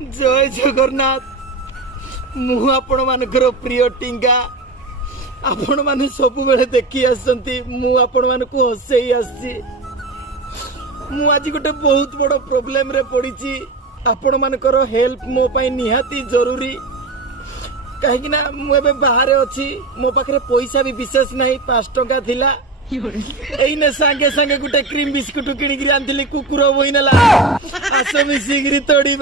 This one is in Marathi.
जय जगन्नाथ मु आपण मानकर प्रिय टिंगा आपण माने सब बेले देखी आसंती मु आपण मान को हसई आसी मु आज गोटे बहुत बड़ प्रॉब्लम रे पड़ी आपण मानकर हेल्प मो पाई निहाती जरूरी कहीं ना मुझे बाहर अच्छी मो पाखे पैसा भी विशेष नहीं 5 टंका थिला एइने सांगे सांगे गोटे क्रीम बिस्कुट किणी आनी कुकुर बोई नेला आस मिसिकी तोड़ी